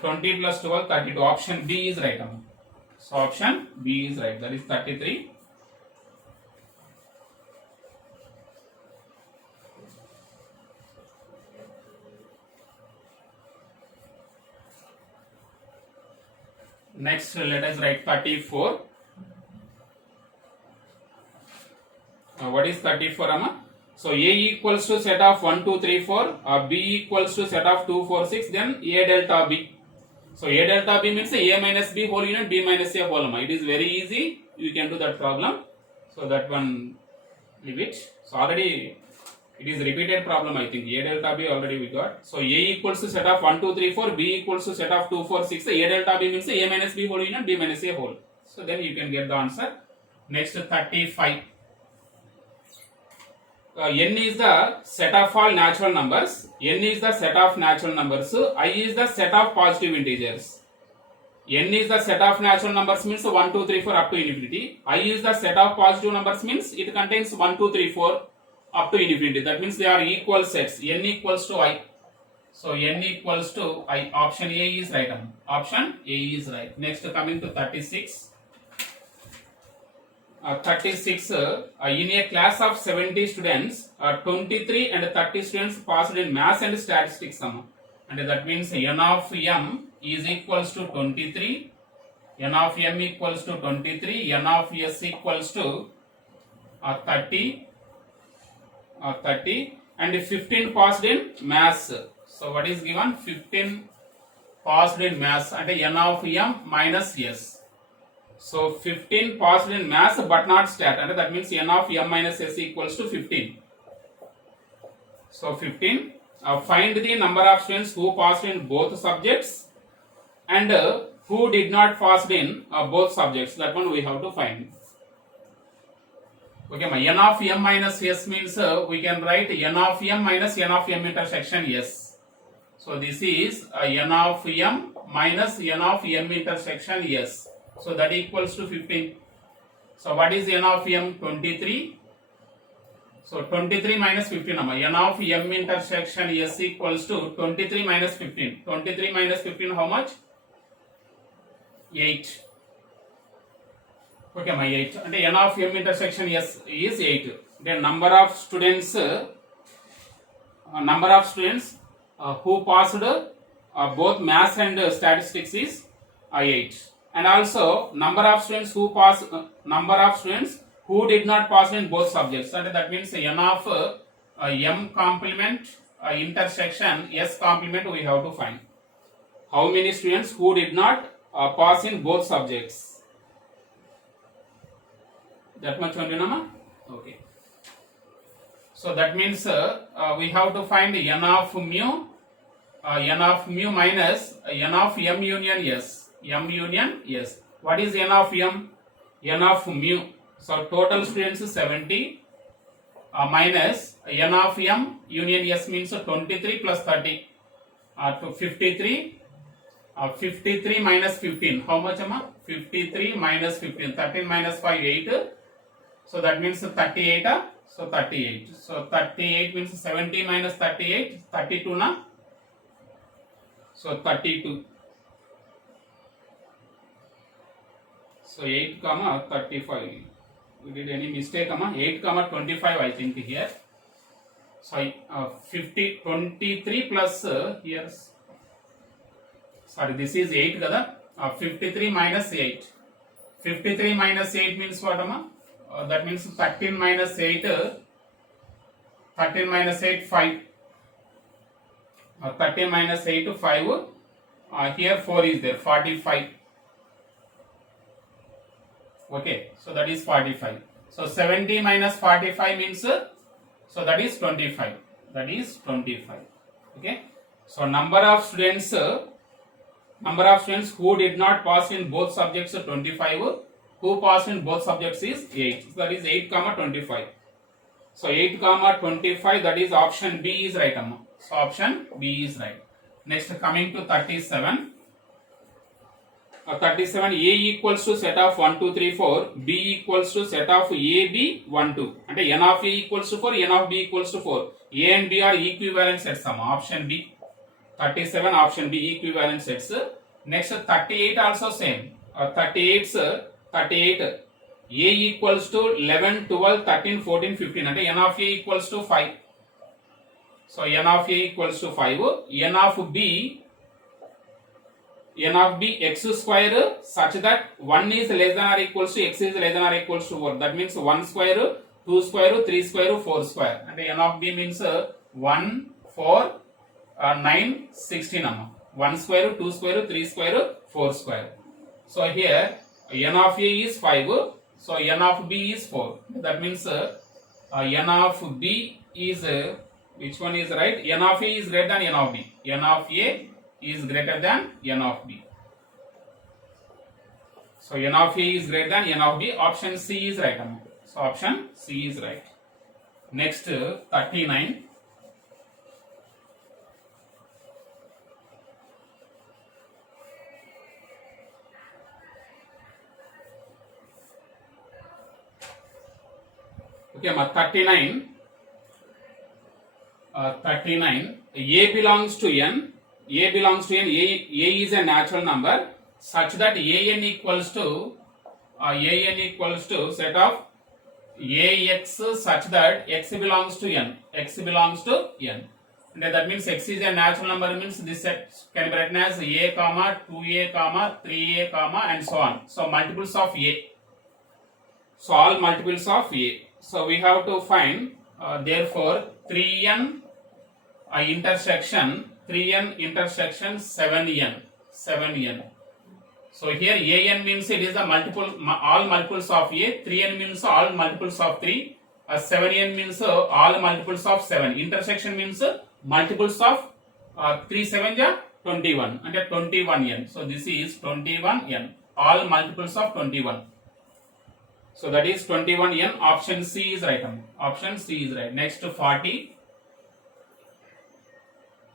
20 plus 12, 32. Option B is right. So option B is right. That is 33. Next, let us write 34. What is 34, Amma? So A equals to set of 1, 2, 3, 4. B equals to set of 2, 4, 6. Then A delta B. So A delta B means A minus B whole unit, B minus A whole. It is very easy. You can do that problem. So that one, leave it. So already it is repeated problem, I think. A delta B already we got. So A equals to set of 1, 2, 3, 4. B equals to set of 2, 4, 6. A delta B means A minus B whole union, B minus A whole. So then you can get the answer. Next, 35. N is the set of all natural numbers. N is the set of natural numbers. I is the set of positive integers. N is the set of natural numbers means 1, 2, 3, 4 up to infinity. I is the set of positive numbers means it contains 1, 2, 3, 4 up to infinity. That means they are equal sets. N equals to I. So N equals to I. Option A is right. Option A is right. Next, coming to 36. 36 in a class of 70 students, 23 and 30 students passed in maths and statistics. And that means n of m is equals to 23 n of m equals to 23, n of s equals to 30, and 15 passed in maths. So what is given? 15 passed in maths and n of m minus s. So 15 passed in maths but not stat, and that means n of m minus s equals to 15. So 15. Find the number of students who passed in both subjects and who did not pass in both subjects. That one we have to find. Okay, my n of m minus s means we can write n of m minus n of m intersection s. So this is n of m minus n of m intersection s. So that equals to 15. So what is n of m? 23. So 23 minus 15. N of m intersection s equals to 23 minus 15. 23 minus 15 how much? 8. Okay, my 8. And n of m intersection s is 8. Then number of students who passed both maths and statistics is 8. And also number of students who did not pass in both subjects, and that means n of m complement intersection s complement we have to find. How many students who did not pass in both subjects? That much only, nama? Okay. So that means we have to find n of mu minus n of m union s. M union s. What is n of m? N of mu. So total students is 70 minus n of m union s means 23 plus 30 to 53. 53 minus 15. How much, amma? 53 minus 15. 13 minus 5, 8. So that means 38. So 38. So 38 means 70 minus 38. 32 na. So 32. So 8 comma 35. We did any mistake, 8 comma 25 I think here. So 23 plus here. Sorry, this is 8 kada. 53 minus 8. 53 minus 8 means what, that means 13 minus 8. 13 minus 8 5. 13 minus 8 5. Here 4 is there. 45. Okay, so that is 45. So 70 minus 45 means so that is 25. That is 25. Okay. So number of students who did not pass in both subjects 25. Who passed in both subjects is 8. So that is 8 comma 25. So 8 comma 25, that is option B is right, amma. So option B is right. Next, coming to 37. 37, A equals to set of 1, 2, 3, 4, B equals to set of A, B, 1, 2. And n of A equals to 4, n of B equals to 4. A and B are equivalent sets, option B. 37, option B, equivalent sets. Next, 38 also same. 38, A equals to 11, 12, 13, 14, 15. And n of A equals to 5. So n of A equals to 5. N of B x square such that 1 is less than or equals to x is less than or equals to 4. That means 1 square, 2 square, 3 square, 4 square. And n of b means 1, 4, 9, 16. 1 square, 2 square, 3 square, 4 square. So here n of a is 5. So n of b is 4. That means n of b is which one is right? N of a is greater than n of b. N of a is greater than n of b. So n of a is greater than n of b. Option C is right. So option C is right. Next, 39. Okay, 39. 39. A belongs to n. A belongs to n. A is a natural number such that an equals to set of ax such that x belongs to n. X belongs to n. And that means x is a natural number means this set can be written as a comma 2a comma 3a comma and so on. So multiples of a. So all multiples of a. So we have to find therefore 3n intersection 7n. So here an means it is a multiple all multiples of a. 3n means all multiples of 3. 7n means all multiples of 7. Intersection means multiples of 3 7 ja 21 అంటే 21n. So this is 21n, all multiples of 21. So that is 21n. Option C is right. Option C is right. Next 40.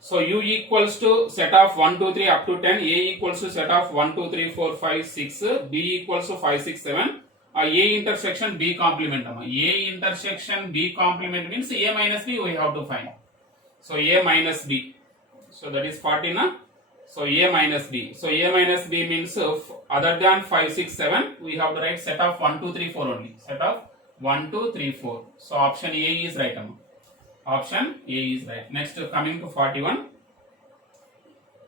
So u equals to set of 1 2 3 up to 10, a equals to set of 1 2 3 4 5 6, b equals to 5 6 7. A intersection b complement. A intersection b complement means a minus b we have to find. So a minus b. So that is 40 na. So a minus b. So a minus b means other than 5 6 7 we have to write set of 1 2 3 4 only. Set of 1 2 3 4. So option A is right. Option A is right. Next coming to 41.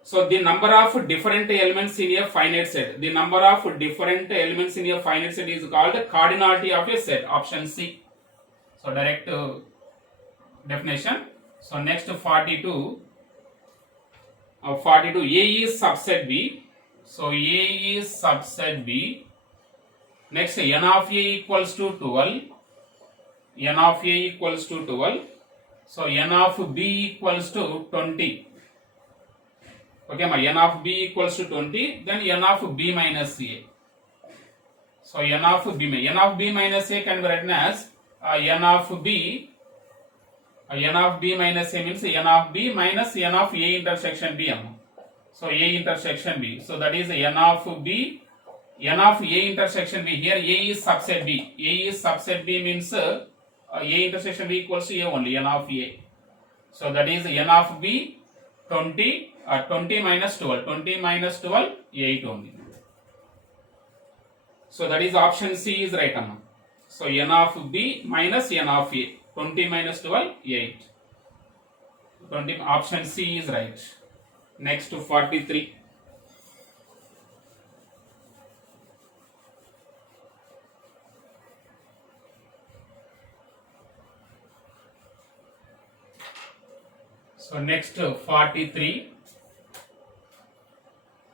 So the number of different elements in a finite set. The number of different elements in a finite set is called cardinality of a set. Option C. So direct definition. So next 42. 42. A is subset B. So A is subset B. Next n of A equals to 12. N of A equals to 12. So n of b equals to 20. Okay, my n of b equals to 20. Then n of b minus a. So n of b minus a can be written as n of b. N of b minus a means n of b minus n of a intersection b. So a intersection b. So that is n of b. N of a intersection b. Here a is subset b. A is subset b means a intersection b equals to a only, n of a. So that is n of b 20 minus 12. 20 minus 12 8 only. So that is option C is right. So n of b minus n of a. 20 minus 12 8. 20 option C is right. Next to 43. So next 43.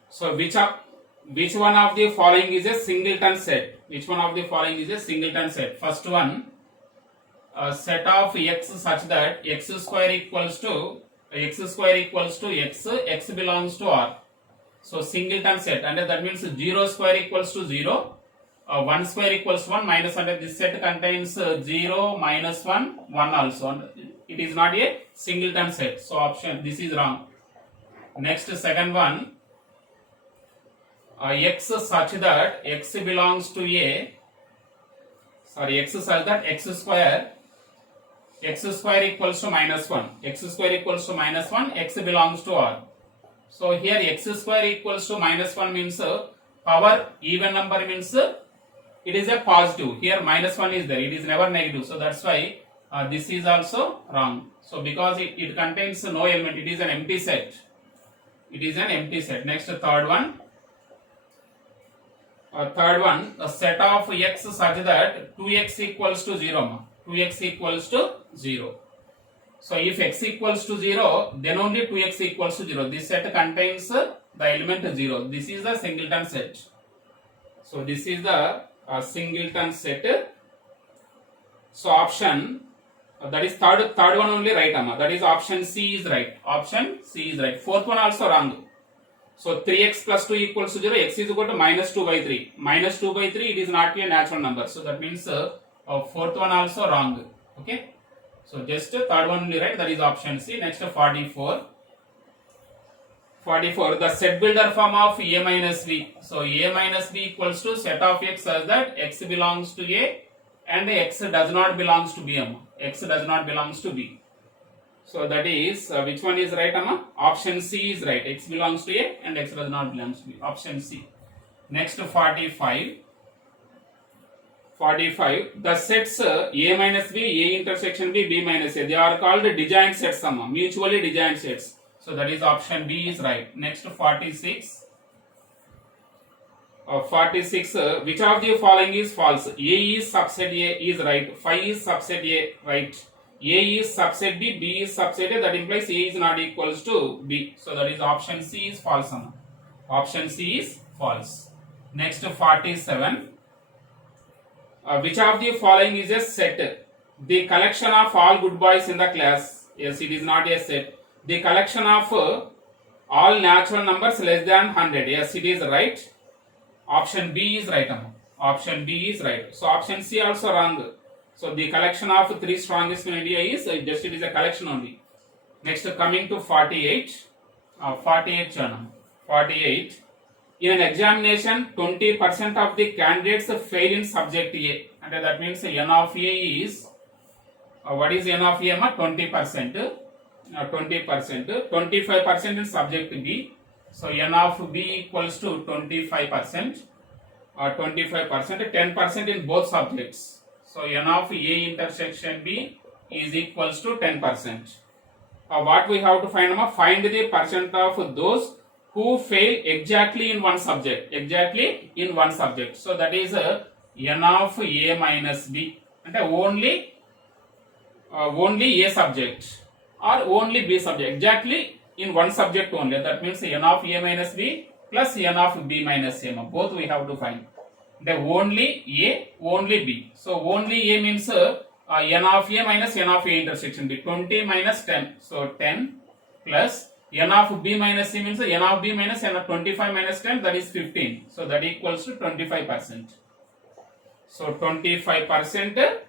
So which one of the following is a singleton set? Which one of the following is a singleton set? First one, set of x such that x square equals to x, x belongs to R. So singleton set, and that means 0 square equals to 0, 1 square equals 1 minus, and this set contains 0 minus 1 1 also, and it is not a singleton set. So option this is wrong. Next second one, x such that x belongs to a, x such that x square equals to minus 1, x square equals to minus 1, x belongs to R. So here x square equals to minus 1 means power even number means it is a positive. Here minus 1 is there, it is never negative. So that's why this is also wrong. So because it contains no element, it is an empty set. It is an empty set. Next third one. A set of x such that 2x equals to 0. 2x equals to 0. So if x equals to 0, then only 2x equals to 0. This set contains the element 0. This is the singleton set. So this is the singleton set. So option that is third one only right, that is option C is right. Option C is right. Fourth one also wrong. So 3x plus 2 equals to 0, x is equal to minus 2 by 3. Minus 2 by 3, it is not a natural number. So that means fourth one also wrong. Okay. So just third one only right, that is option C. Next 44. 44, the set builder form of a minus b. So a minus b equals to set of x such that x belongs to a and x does not belongs to b. X does not belongs to b. So that is which one is right? Option C is right. X belongs to a and x does not belongs to b. Option C. Next 45. 45. The sets A minus B, A intersection B, B minus A. They are called disjoint sets, mutually disjoint sets. So that is option B is right. Next 46. 46. Which of the following is false? A is subset A is right. 5 is subset A right. A is subset B, B is subset A. That implies A is not equals to B. So that is option C is false. Option C is false. Next 47. Which of the following is a set? The collection of all good boys in the class. Yes, it is not a set. The collection of all natural numbers less than 100. Yes, it is right. Option B is right. Option B is right. So option C also wrong. So the collection of 3 strongest in India is just it is a collection only. Next coming to 48. 48 channel. 48. In an examination, 20% of the candidates fail in subject A. And that means N of A is, what is N of A? 20%. 20%. 25% in subject B. So N of B equals to 25%. 25%. 10% in both subjects. So N of A intersection B is equals to 10%. What we have to find? Find the percent of those who fail exactly in one subject. Exactly in one subject. So that is N of A minus B. And only A subject or only B subject. Exactly in one subject only. That means N of A minus B plus N of B minus A. Both we have to find. The only A, only B. So only A means N of A minus N of A intersection B. 20 minus 10. So 10 plus N of B minus C means N of B minus N of 25 minus 10, that is 15. So that equals to 25%. So 25%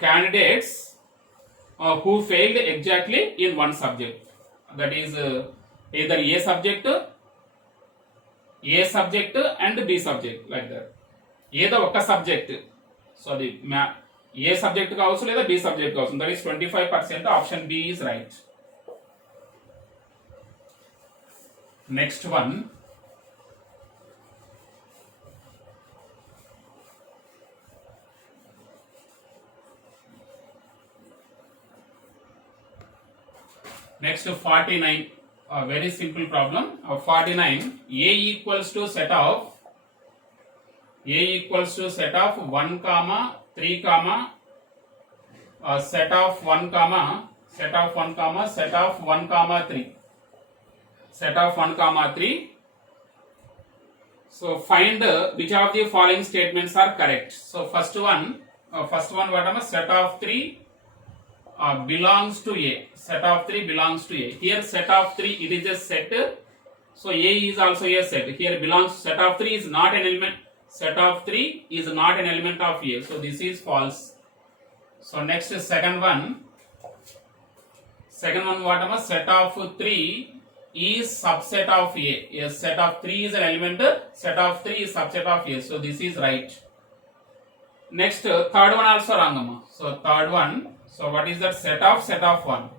candidates who failed exactly in one subject. That is either A subject and B subject, like that. Either oka subject. So the A subject ka avasam leda B subject ka avasam. That is 25%. Option B is right. Next one. Next 49. A very simple problem. 49. A equals to set of 1 comma 3 comma set of 1 comma 3. Set of 1 comma 3. So find which of the following statements are correct. So first one what set of 3 belongs to A. Set of 3 belongs to A. Here set of 3 it is a set. So A is also a set. Here belongs, set of 3 is not an element. Set of 3 is not an element of A. So this is false. So next is second one what set of 3 is subset of A. Yes, set of 3 is an element. Set of 3 is subset of A. So this is right. Next third one also wrong. So third one. So what is that? Set of 1.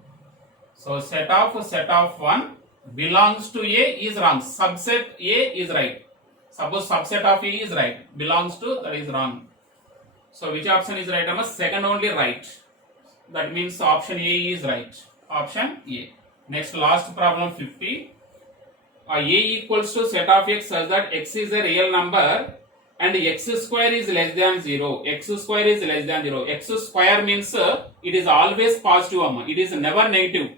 So set of 1 belongs to A is wrong. Subset A is right. Suppose subset of A is right. Belongs to, that is wrong. So which option is right? Second only right. That means option A is right. Option A. Next last problem 50. A equals to set of x such that x is a real number and x square is less than 0. X square is less than 0. X square means it is always positive. It is never negative.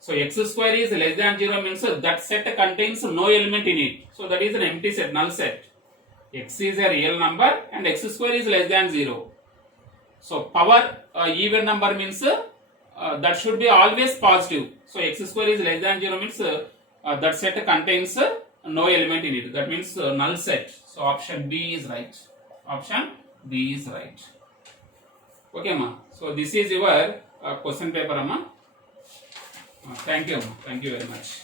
So x square is less than 0 means that set contains no element in it. So that is an empty set, null set. X is a real number and x square is less than 0. So power even number means that should be always positive. So x square is less than 0 means that set contains no element in it. That means null set. So option B is right. Option B is right. Okay, ma. So this is your question paper, ma. Thank you very much.